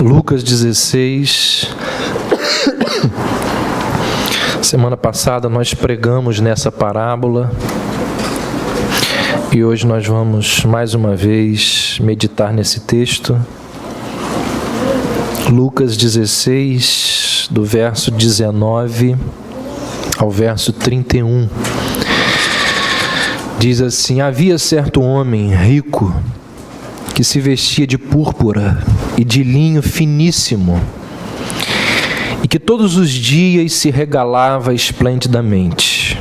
Lucas 16. Semana passada nós pregamos nessa parábola e hoje nós vamos mais uma vez meditar nesse texto. Lucas 16, do verso 19 ao verso 31. Diz assim: havia certo homem rico que se vestia de púrpura e de linho finíssimo, e que todos os dias se regalava esplendidamente.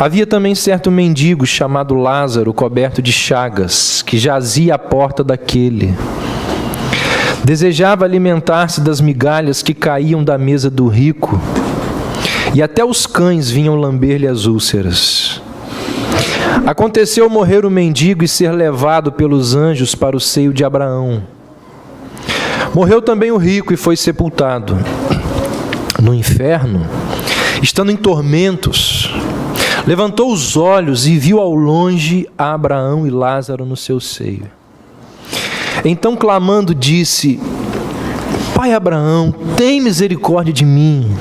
Havia também certo mendigo chamado Lázaro, coberto de chagas, que jazia à porta daquele. Desejava alimentar-se das migalhas que caíam da mesa do rico, e até os cães vinham lamber-lhe as úlceras. Aconteceu morrer o mendigo e ser levado pelos anjos para o seio de Abraão. Morreu também o rico e foi sepultado. No inferno, estando em tormentos, levantou os olhos e viu ao longe a Abraão e Lázaro no seu seio. Então, clamando, disse: Pai Abraão, tem misericórdia de mim.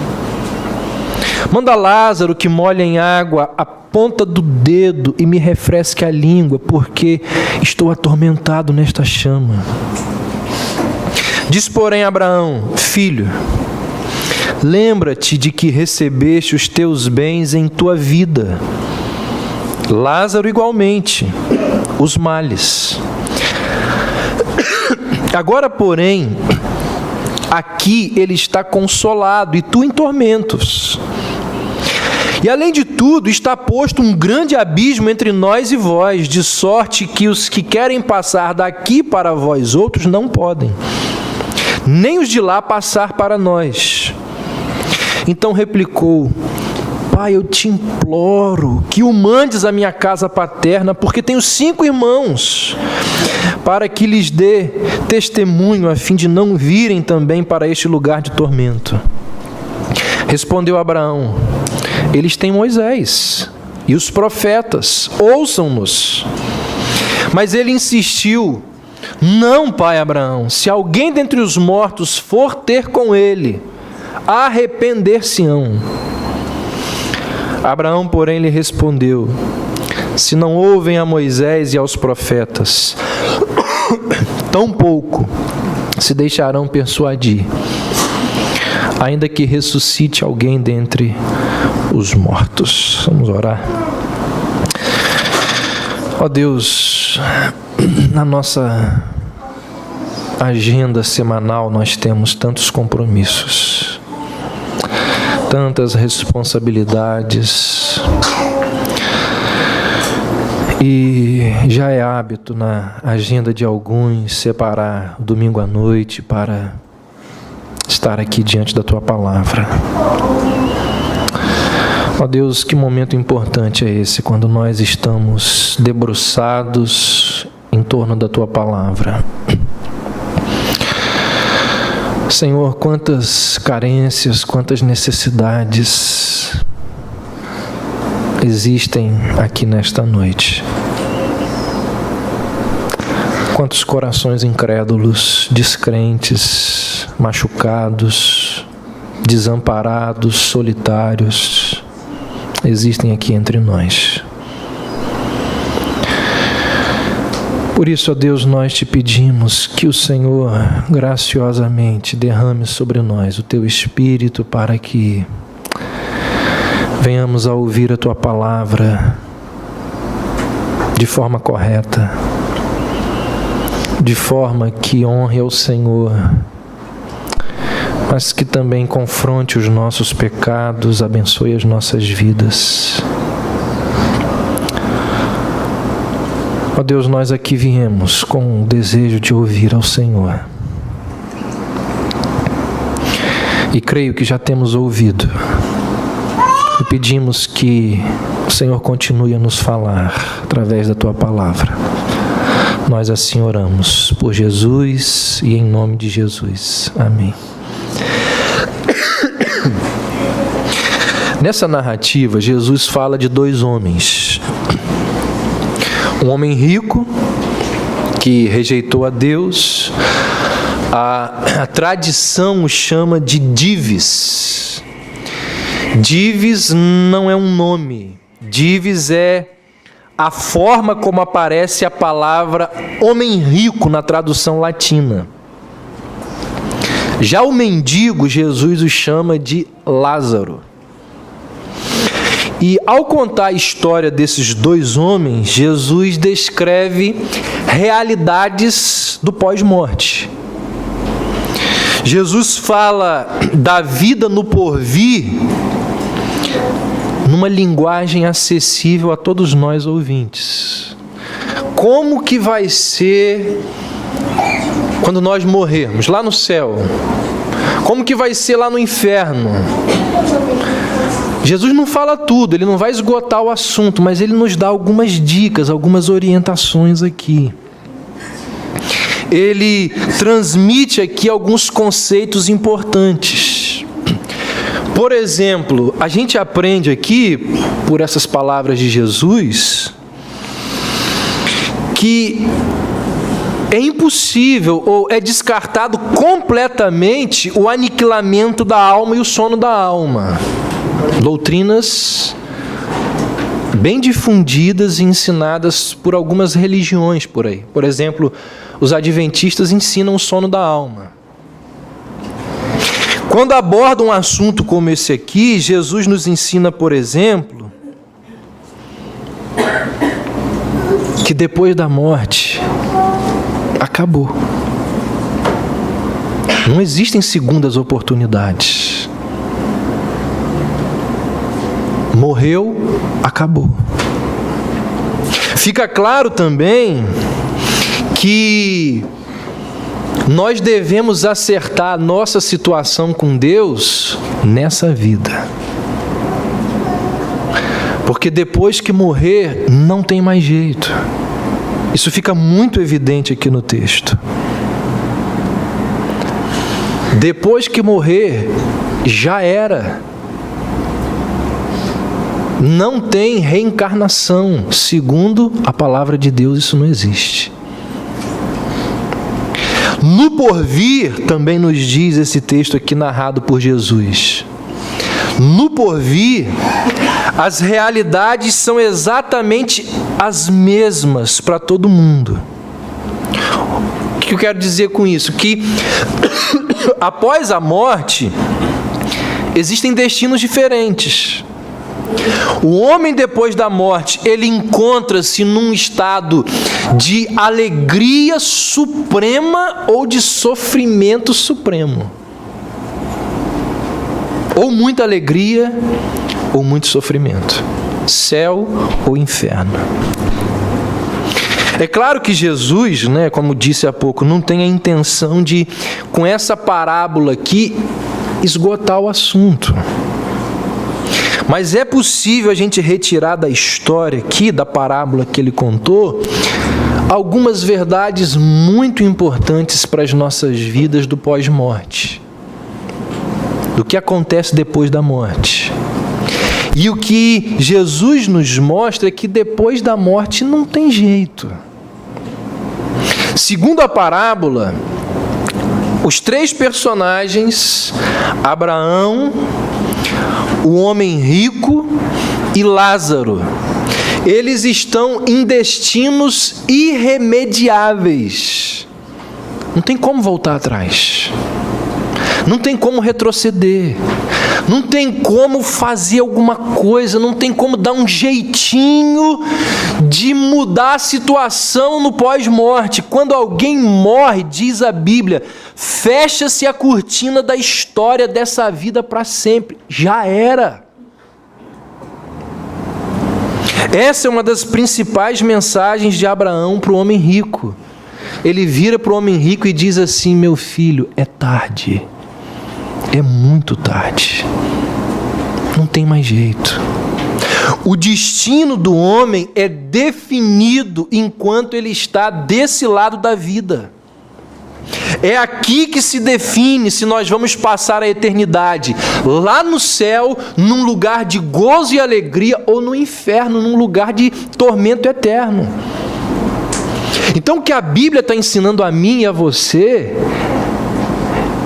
Manda Lázaro que molhe em água a ponta do dedo e me refresque a língua, porque estou atormentado nesta chama. Diz, porém, Abraão: Filho, lembra-te de que recebeste os teus bens em tua vida. Lázaro igualmente, os males. Agora, porém, aqui ele está consolado e tu em tormentos. E além de tudo, está posto um grande abismo entre nós e vós, de sorte que os que querem passar daqui para vós outros não podem, nem os de lá passar para nós. Então replicou: Pai, eu te imploro que o mandes à minha casa paterna, porque tenho 5 irmãos, para que lhes dê testemunho, a fim de não virem também para este lugar de tormento. Respondeu Abraão: Eles têm Moisés e os profetas, ouçam-nos. Mas ele insistiu: Não, pai Abraão, se alguém dentre os mortos for ter com ele, arrepender-se-ão. Abraão, porém, lhe respondeu: Se não ouvem a Moisés e aos profetas, tampouco se deixarão persuadir, ainda que ressuscite alguém dentre os mortos. Vamos orar. Ó Deus, na nossa agenda semanal nós temos tantos compromissos, tantas responsabilidades, e já é hábito na agenda de alguns separar o domingo à noite para estar aqui diante da Tua Palavra. Ó Deus, que momento importante é esse, quando nós estamos debruçados em torno da Tua Palavra. Senhor, quantas carências, quantas necessidades existem aqui nesta noite. Quantos corações incrédulos, descrentes, machucados, desamparados, solitários, existem aqui entre nós. Por isso, ó Deus, nós te pedimos que o Senhor graciosamente derrame sobre nós o Teu Espírito, para que venhamos a ouvir a Tua Palavra de forma correta, de forma que honre ao Senhor, mas que também confronte os nossos pecados, abençoe as nossas vidas. Ó Deus, nós aqui viemos com o desejo de ouvir ao Senhor. E creio que já temos ouvido. E pedimos que o Senhor continue a nos falar através da Tua Palavra. Nós assim oramos por Jesus e em nome de Jesus. Amém. Nessa narrativa, Jesus fala de 2 homens. Um homem rico, que rejeitou a Deus, A tradição o chama de Dives. Dives não é um nome. Dives é a forma como aparece a palavra homem rico na tradução latina. Já o mendigo, Jesus o chama de Lázaro. E ao contar a história desses dois homens, Jesus descreve realidades do pós-morte. Jesus fala da vida no porvir numa linguagem acessível a todos nós ouvintes. Como que vai ser quando nós morrermos lá no céu? Como que vai ser lá no inferno? Jesus não fala tudo, ele não vai esgotar o assunto, mas ele nos dá algumas dicas, algumas orientações aqui. Ele transmite aqui alguns conceitos importantes. Por exemplo, a gente aprende aqui, por essas palavras de Jesus, que é impossível ou é descartado completamente o aniquilamento da alma e o sono da alma. Doutrinas bem difundidas e ensinadas por algumas religiões por aí. Por exemplo, os adventistas ensinam o sono da alma. Quando aborda um assunto como esse aqui, Jesus nos ensina, por exemplo, que depois da morte, acabou. Não existem segundas oportunidades. Morreu, acabou. Fica claro também que nós devemos acertar a nossa situação com Deus nessa vida. Porque depois que morrer, não tem mais jeito. Isso fica muito evidente aqui no texto. Depois que morrer, já era. Não tem reencarnação. Segundo a palavra de Deus, isso não existe. No porvir, também nos diz esse texto aqui narrado por Jesus. No porvir, as realidades são exatamente as mesmas para todo mundo. O que eu quero dizer com isso? Que após a morte, existem destinos diferentes. O homem depois da morte, ele encontra-se num estado de alegria suprema ou de sofrimento supremo. Ou muita alegria ou muito sofrimento. Céu ou inferno. É claro que Jesus, como disse há pouco, não tem a intenção de, com essa parábola aqui, esgotar o assunto. Mas é possível a gente retirar da história aqui, da parábola que ele contou, algumas verdades muito importantes para as nossas vidas do pós-morte. Do que acontece depois da morte. E o que Jesus nos mostra é que depois da morte não tem jeito. Segundo a parábola, os três personagens, Abraão, o homem rico e Lázaro, eles estão em destinos irremediáveis. Não tem como voltar atrás. Não tem como retroceder. Não tem como fazer alguma coisa. Não tem como dar um jeitinho de mudar a situação no pós-morte. Quando alguém morre, diz a Bíblia, fecha-se a cortina da história dessa vida para sempre. Já era. Essa é uma das principais mensagens de Abraão para o homem rico. Ele vira para o homem rico e diz assim: meu filho, é tarde. É muito tarde. Não tem mais jeito. O destino do homem é definido enquanto ele está desse lado da vida. É aqui que se define se nós vamos passar a eternidade lá no céu, num lugar de gozo e alegria, ou no inferno, num lugar de tormento eterno. Então o que a Bíblia está ensinando a mim e a você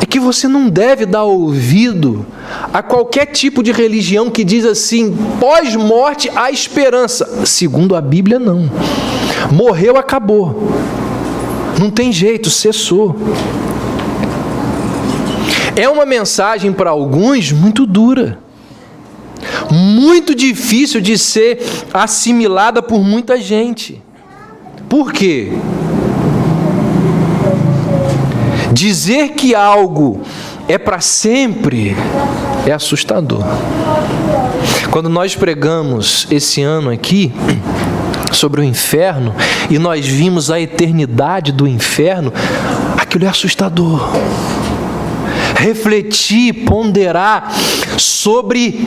é que você não deve dar ouvido a qualquer tipo de religião que diz assim: pós-morte há esperança. Segundo a Bíblia, não. Morreu, acabou. Não tem jeito, cessou. É uma mensagem para alguns muito dura, muito difícil de ser assimilada por muita gente. Por quê? Dizer que algo é para sempre é assustador. Quando nós pregamos esse ano aqui sobre o inferno e nós vimos a eternidade do inferno, aquilo é assustador. Refletir, ponderar sobre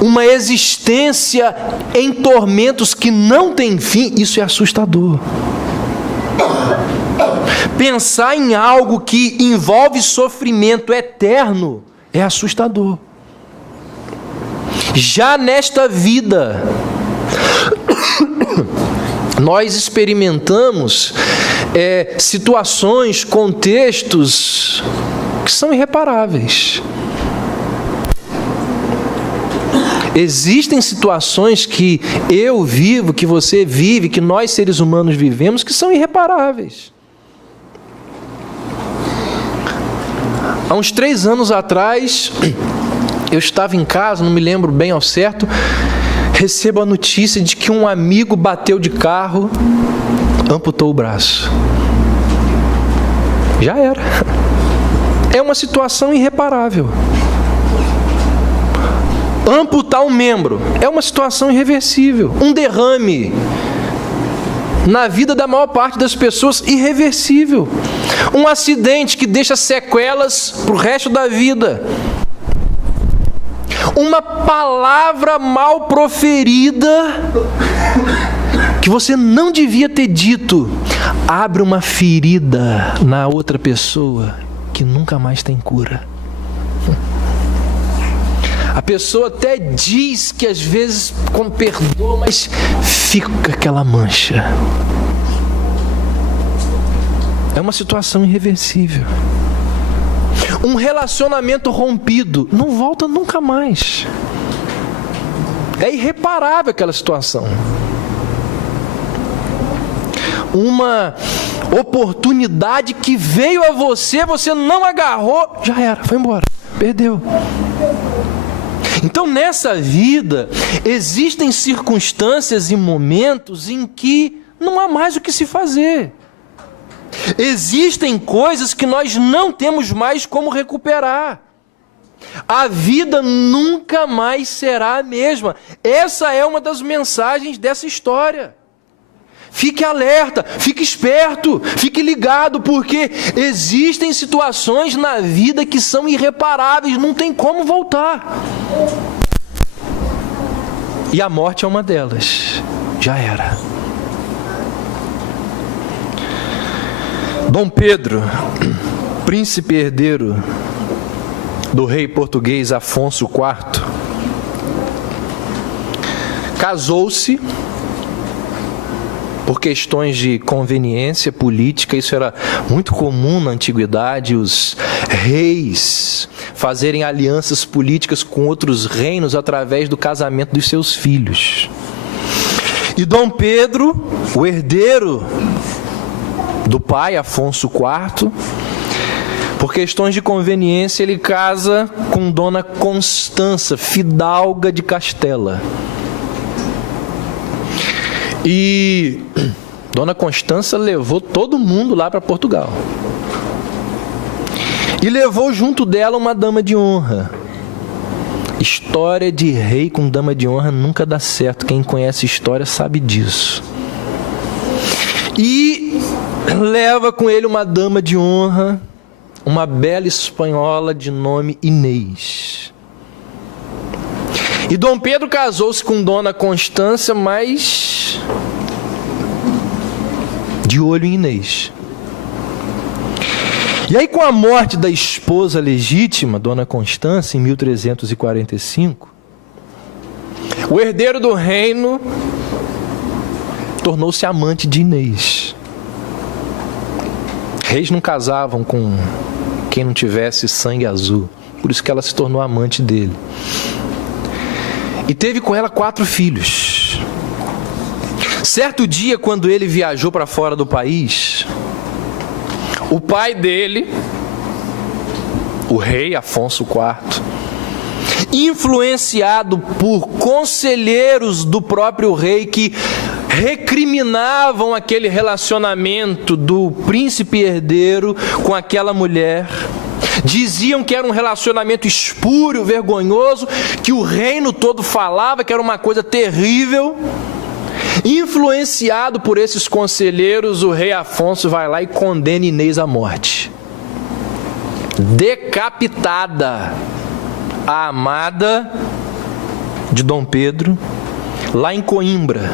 uma existência em tormentos que não tem fim, isso é assustador. Pensar em algo que envolve sofrimento eterno é assustador. Já nesta vida, nós experimentamos situações, contextos que são irreparáveis. Existem situações que eu vivo, que você vive, que nós seres humanos vivemos, que são irreparáveis. Há uns 3 anos atrás, eu estava em casa, não me lembro bem ao certo, recebo a notícia de que um amigo bateu de carro, amputou o braço. Já era. É uma situação irreparável. Amputar um membro é uma situação irreversível. Um derrame na vida da maior parte das pessoas, irreversível. Um acidente que deixa sequelas para o resto da vida. Uma palavra mal proferida que você não devia ter dito, abre uma ferida na outra pessoa que nunca mais tem cura. A pessoa até diz que às vezes perdoa, mas fica aquela mancha. É uma situação irreversível. Um relacionamento rompido não volta nunca mais. É irreparável aquela situação. Uma oportunidade que veio a você, você não agarrou, já era, foi embora, perdeu. Então, nessa vida, existem circunstâncias e momentos em que não há mais o que se fazer. Existem coisas que nós não temos mais como recuperar. A vida nunca mais será a mesma. Essa é uma das mensagens dessa história. Fique alerta, fique esperto, fique ligado, porque existem situações na vida que são irreparáveis, não tem como voltar. E a morte é uma delas. Já era. Dom Pedro, príncipe herdeiro do rei português Afonso IV, casou-se por questões de conveniência política. Isso era muito comum na antiguidade, os reis fazerem alianças políticas com outros reinos através do casamento dos seus filhos. E Dom Pedro, o herdeiro do pai, Afonso IV, por questões de conveniência, ele casa com Dona Constança, fidalga de Castela. E Dona Constança levou todo mundo lá para Portugal. E levou junto dela uma dama de honra. História de rei com dama de honra nunca dá certo. Quem conhece história sabe disso. E leva com ele uma dama de honra, uma bela espanhola de nome Inês. E Dom Pedro casou-se com Dona Constança, mas de olho em Inês. E aí, com a morte da esposa legítima, Dona Constança, em 1345, o herdeiro do reino tornou-se amante de Inês. Reis não casavam com quem não tivesse sangue azul. Por isso que ela se tornou amante dele. E teve com ela 4 filhos. Certo dia, quando ele viajou para fora do país, o pai dele, o rei Afonso IV, influenciado por conselheiros do próprio rei que recriminavam aquele relacionamento do príncipe herdeiro com aquela mulher, diziam que era um relacionamento espúrio, vergonhoso, que o reino todo falava que era uma coisa terrível. Influenciado por esses conselheiros, o rei Afonso vai lá e condena Inês à morte, decapitada, a amada de Dom Pedro, lá em Coimbra,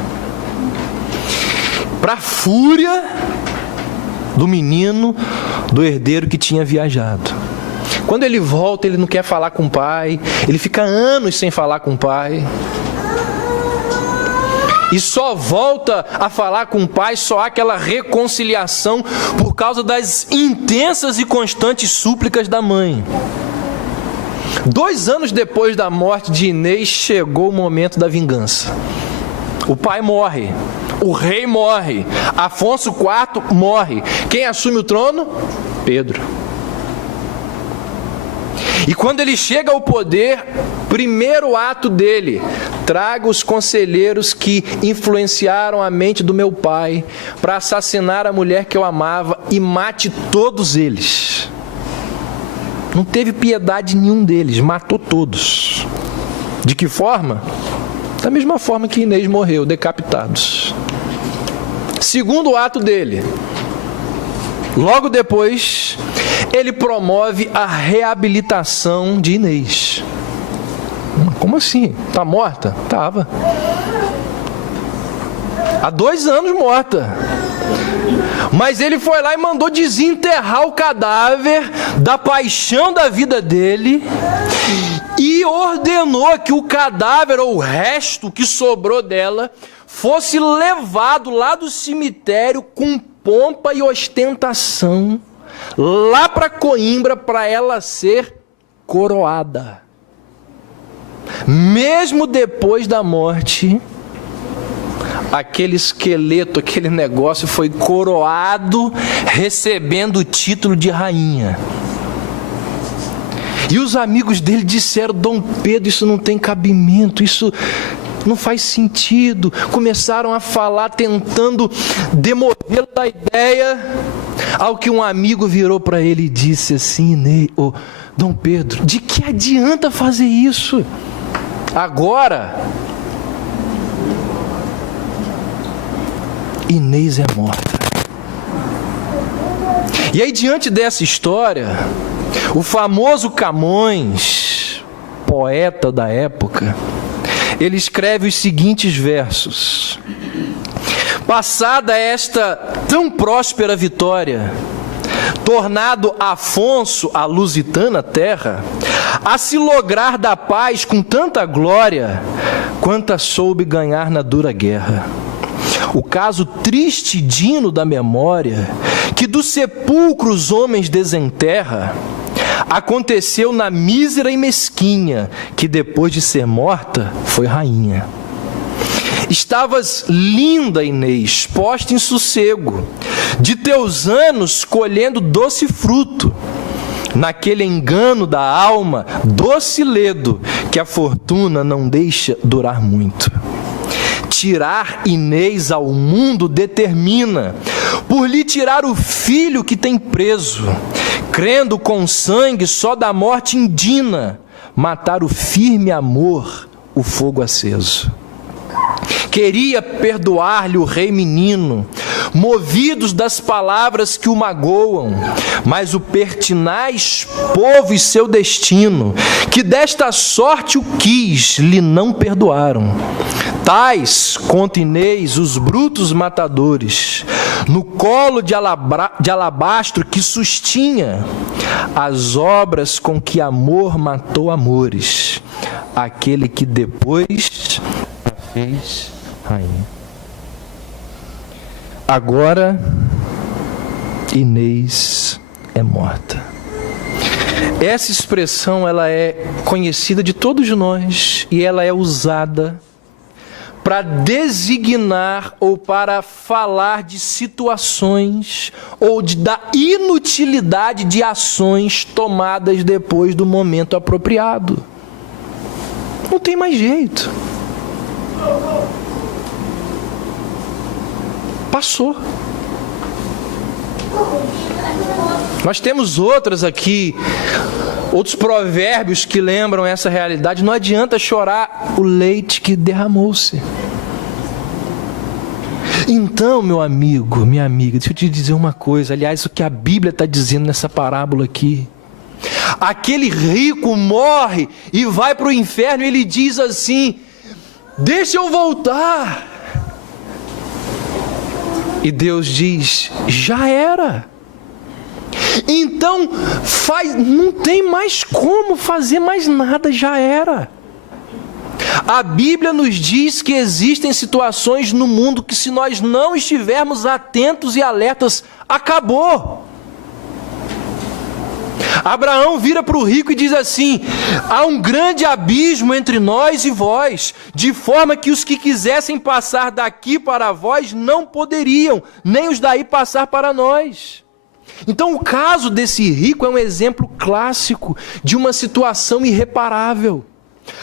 para a fúria do menino, do herdeiro que tinha viajado. Quando ele volta, ele não quer falar com o pai, ele fica anos sem falar com o pai. E só volta a falar com o pai, só há aquela reconciliação por causa das intensas e constantes súplicas da mãe. 2 anos depois da morte de Inês, chegou o momento da vingança. O pai morre, o rei morre, Afonso IV morre. Quem assume o trono? Pedro. E quando ele chega ao poder, primeiro ato dele: traga os conselheiros que influenciaram a mente do meu pai para assassinar a mulher que eu amava e mate todos eles. Não teve piedade de nenhum deles, matou todos. De que forma? Da mesma forma que Inês morreu, decapitados. Segundo ato dele, logo depois, ele promove a reabilitação de Inês. Como assim? Está morta? Estava. Há 2 anos morta. Mas ele foi lá e mandou desenterrar o cadáver da paixão da vida dele e ordenou que o cadáver, ou o resto que sobrou dela, fosse levado lá do cemitério com pompa e ostentação lá para Coimbra, para ela ser coroada. Mesmo depois da morte, aquele esqueleto, aquele negócio foi coroado, recebendo o título de rainha. E os amigos dele disseram: Dom Pedro, isso não tem cabimento, isso não faz sentido. Começaram a falar, tentando demovê-lo da ideia, ao que um amigo virou para ele e disse assim: Dom Pedro, de que adianta fazer isso? Agora Inês é morta. E aí, diante dessa história, o famoso Camões, poeta da época, ele escreve os seguintes versos: passada esta tão próspera vitória, tornado Afonso a lusitana terra, a se lograr da paz com tanta glória, quanta soube ganhar na dura guerra. O caso triste e dino da memória, que do sepulcro os homens desenterra, aconteceu na mísera e mesquinha, que depois de ser morta, foi rainha. Estavas linda, Inês, posta em sossego, de teus anos colhendo doce fruto, naquele engano da alma, doce ledo, que a fortuna não deixa durar muito. Tirar Inês ao mundo determina, por lhe tirar o filho que tem preso, crendo com sangue só da morte indigna, matar o firme amor, o fogo aceso. Queria perdoar-lhe o rei menino, movidos das palavras que o magoam, mas o pertinaz povo e seu destino, que desta sorte o quis, lhe não perdoaram. Tais, conta Inês, os brutos matadores, no colo de alabastro que sustinha as obras com que amor matou amores, aquele que depois fez rainha. Agora Inês é morta. Essa expressão ela é conhecida de todos nós e ela é usada para designar ou para falar de situações ou da inutilidade de ações tomadas depois do momento apropriado. Não tem mais jeito. Passou. Nós temos outros provérbios que lembram essa realidade. Não adianta chorar o leite que derramou-se. Então, meu amigo, minha amiga, deixa eu te dizer uma coisa. Aliás, o que a Bíblia está dizendo nessa parábola aqui. Aquele rico morre e vai para o inferno e ele diz assim: deixa eu voltar. E Deus diz: já era. Então, não tem mais como fazer mais nada, já era. A Bíblia nos diz que existem situações no mundo que, se nós não estivermos atentos e alertas, acabou. Abraão vira para o rico e diz assim: há um grande abismo entre nós e vós, de forma que os que quisessem passar daqui para vós não poderiam, nem os daí passar para nós. Então o caso desse rico é um exemplo clássico de uma situação irreparável.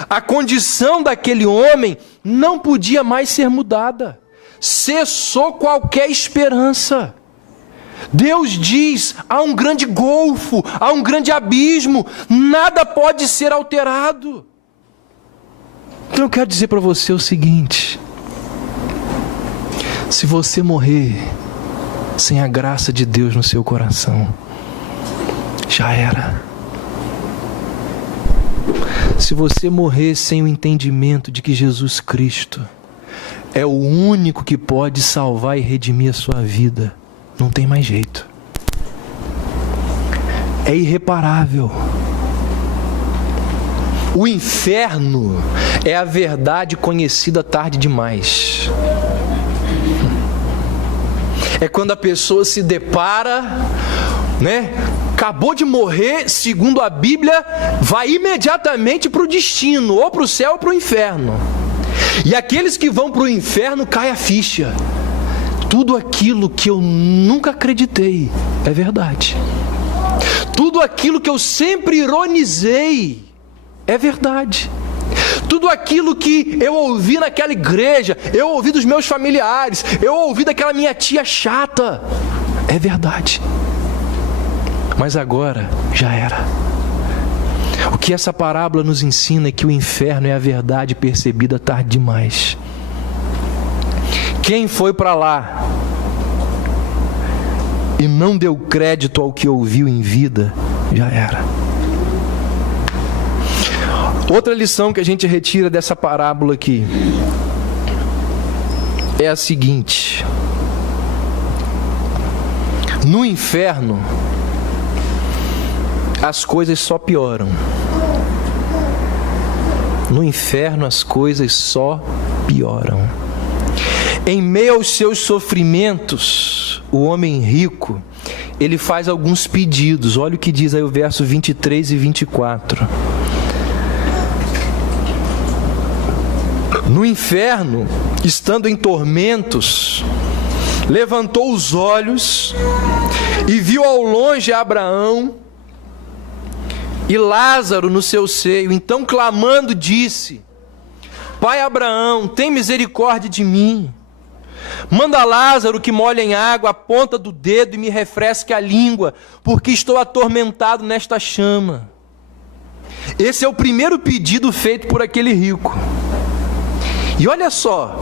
A condição daquele homem não podia mais ser mudada. Cessou qualquer esperança. Deus diz: há um grande golfo, há um grande abismo, nada pode ser alterado. Então eu quero dizer para você o seguinte: se você morrer sem a graça de Deus no seu coração, já era. Se você morrer sem o entendimento de que Jesus Cristo é o único que pode salvar e redimir a sua vida, não tem mais jeito. É irreparável. O inferno é a verdade conhecida tarde demais. É quando a pessoa se depara, acabou de morrer, segundo a Bíblia, vai imediatamente para o destino, ou para o céu ou para o inferno. E aqueles que vão para o inferno, cai a ficha. Tudo aquilo que eu nunca acreditei é verdade. Tudo aquilo que eu sempre ironizei é verdade. Tudo aquilo que eu ouvi naquela igreja, eu ouvi dos meus familiares, eu ouvi daquela minha tia chata, é verdade. Mas agora já era. O que essa parábola nos ensina é que o inferno é a verdade percebida tarde demais. Quem foi para lá e não deu crédito ao que ouviu em vida, já era. Outra lição que a gente retira dessa parábola aqui é a seguinte: no inferno as coisas só pioram. No inferno as coisas só pioram. Em meio aos seus sofrimentos, o homem rico, ele faz alguns pedidos. Olha o que diz aí o verso 23 e 24. No inferno, estando em tormentos, levantou os olhos e viu ao longe Abraão e Lázaro no seu seio. Então, clamando, disse: Pai Abraão, tem misericórdia de mim. Manda Lázaro que molhe em água a ponta do dedo e me refresque a língua, porque estou atormentado nesta chama. Esse é o primeiro pedido feito por aquele rico. E olha só,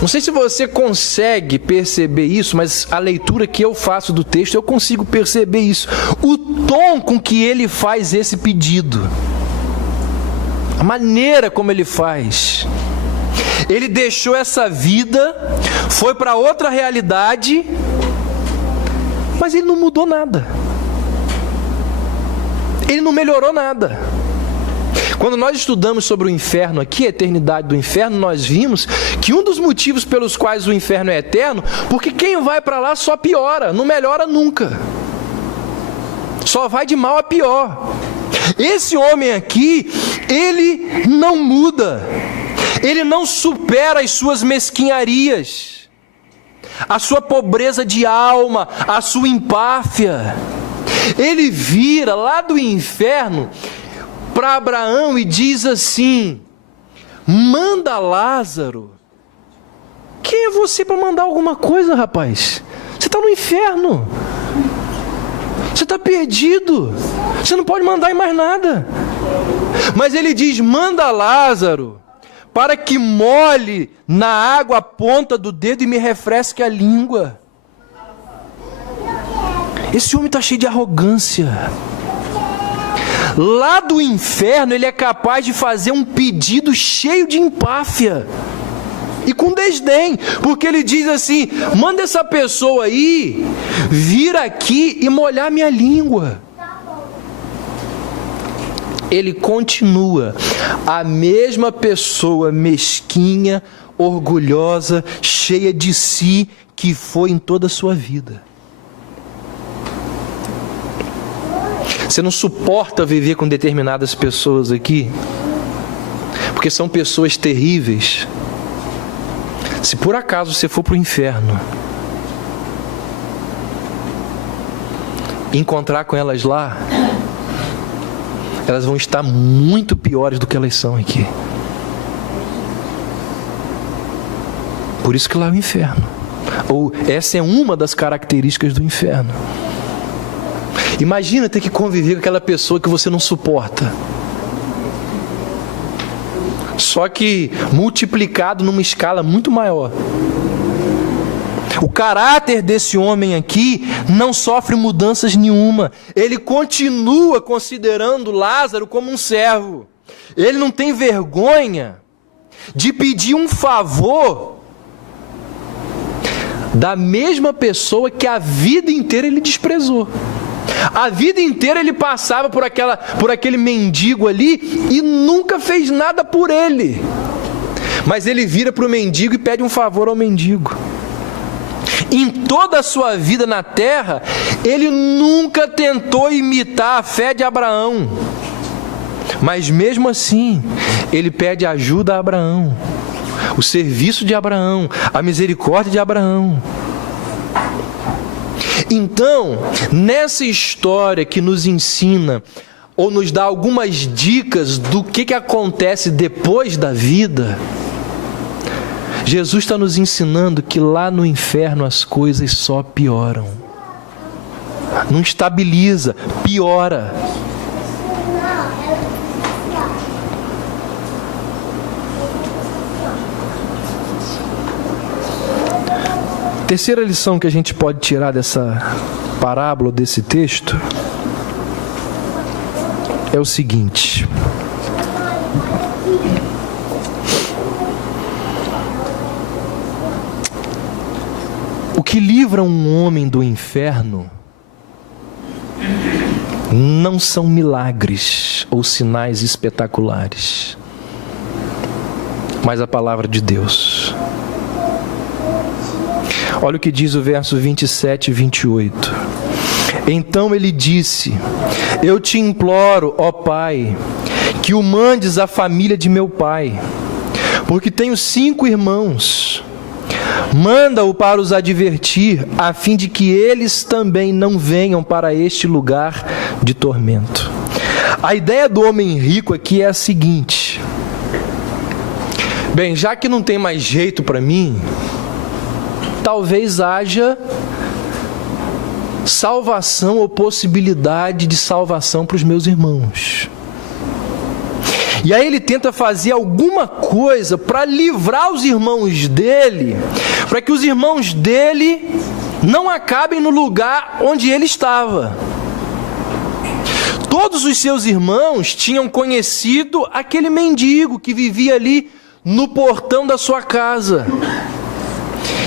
não sei se você consegue perceber isso, mas a leitura que eu faço do texto, eu consigo perceber isso. O tom com que ele faz esse pedido, a maneira como ele faz. Ele deixou essa vida, foi para outra realidade, mas ele não mudou nada. Ele não melhorou nada. Quando nós estudamos sobre o inferno aqui, a eternidade do inferno, nós vimos que um dos motivos pelos quais o inferno é eterno, porque quem vai para lá só piora, não melhora nunca. só vai de mal a pior. Esse homem aqui, ele não muda, ele não supera as suas mesquinharias, a sua pobreza de alma, a sua empáfia. Ele vira lá do inferno para Abraão e diz assim: manda Lázaro. Quem é você para mandar alguma coisa, rapaz? Você está no inferno. Você está perdido. Você não pode mandar em mais nada. Mas ele diz: manda Lázaro para que molhe na água a ponta do dedo e me refresque a língua. Esse homem está cheio de arrogância. Lá do inferno ele é capaz de fazer um pedido cheio de empáfia e com desdém, porque ele diz assim: manda essa pessoa aí vir aqui e molhar minha língua. Ele continua a mesma pessoa mesquinha, orgulhosa, cheia de si que foi em toda a sua vida. Você não suporta viver com determinadas pessoas aqui, porque são pessoas terríveis. Se por acaso você for para o inferno, encontrar com elas lá, elas vão estar muito piores do que elas são aqui. Por isso que lá é o inferno. Ou essa é uma das características do inferno. Imagina ter que conviver com aquela pessoa que você não suporta. Só que multiplicado numa escala muito maior. O caráter desse homem aqui não sofre mudanças nenhuma. Ele continua considerando Lázaro como um servo. Ele não tem vergonha de pedir um favor da mesma pessoa que a vida inteira ele desprezou. A vida inteira ele passava por aquele mendigo ali e nunca fez nada por ele. Mas ele vira para o mendigo e pede um favor ao mendigo. Em toda a sua vida na terra, ele nunca tentou imitar a fé de Abraão. Mas mesmo assim, ele pede ajuda a Abraão, o serviço de Abraão, a misericórdia de Abraão. Então, nessa história que nos ensina, ou nos dá algumas dicas do que acontece depois da vida, Jesus está nos ensinando que lá no inferno as coisas só pioram. Não estabiliza, piora. Terceira lição que a gente pode tirar dessa parábola, desse texto, é o seguinte: o que livra um homem do inferno não são milagres ou sinais espetaculares, mas a palavra de Deus. Olha o que diz o verso 27 e 28. Então ele disse: eu te imploro, ó Pai, que o mandes à família de meu pai, porque tenho 5 irmãos. Manda-o para os advertir, a fim de que eles também não venham para este lugar de tormento. A ideia do homem rico aqui é a seguinte: bem, já que não tem mais jeito para mim, talvez haja salvação ou possibilidade de salvação para os meus irmãos. E aí ele tenta fazer alguma coisa para livrar os irmãos dele, para que os irmãos dele não acabem no lugar onde ele estava. Todos os seus irmãos tinham conhecido aquele mendigo que vivia ali no portão da sua casa.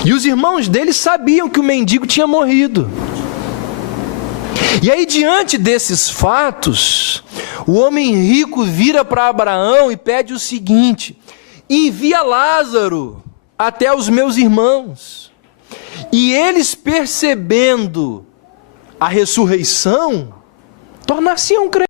E os irmãos dele sabiam que o mendigo tinha morrido. E aí, diante desses fatos, o homem rico vira para Abraão e pede o seguinte: envia Lázaro até os meus irmãos. E eles, percebendo a ressurreição, tornar-se um crente.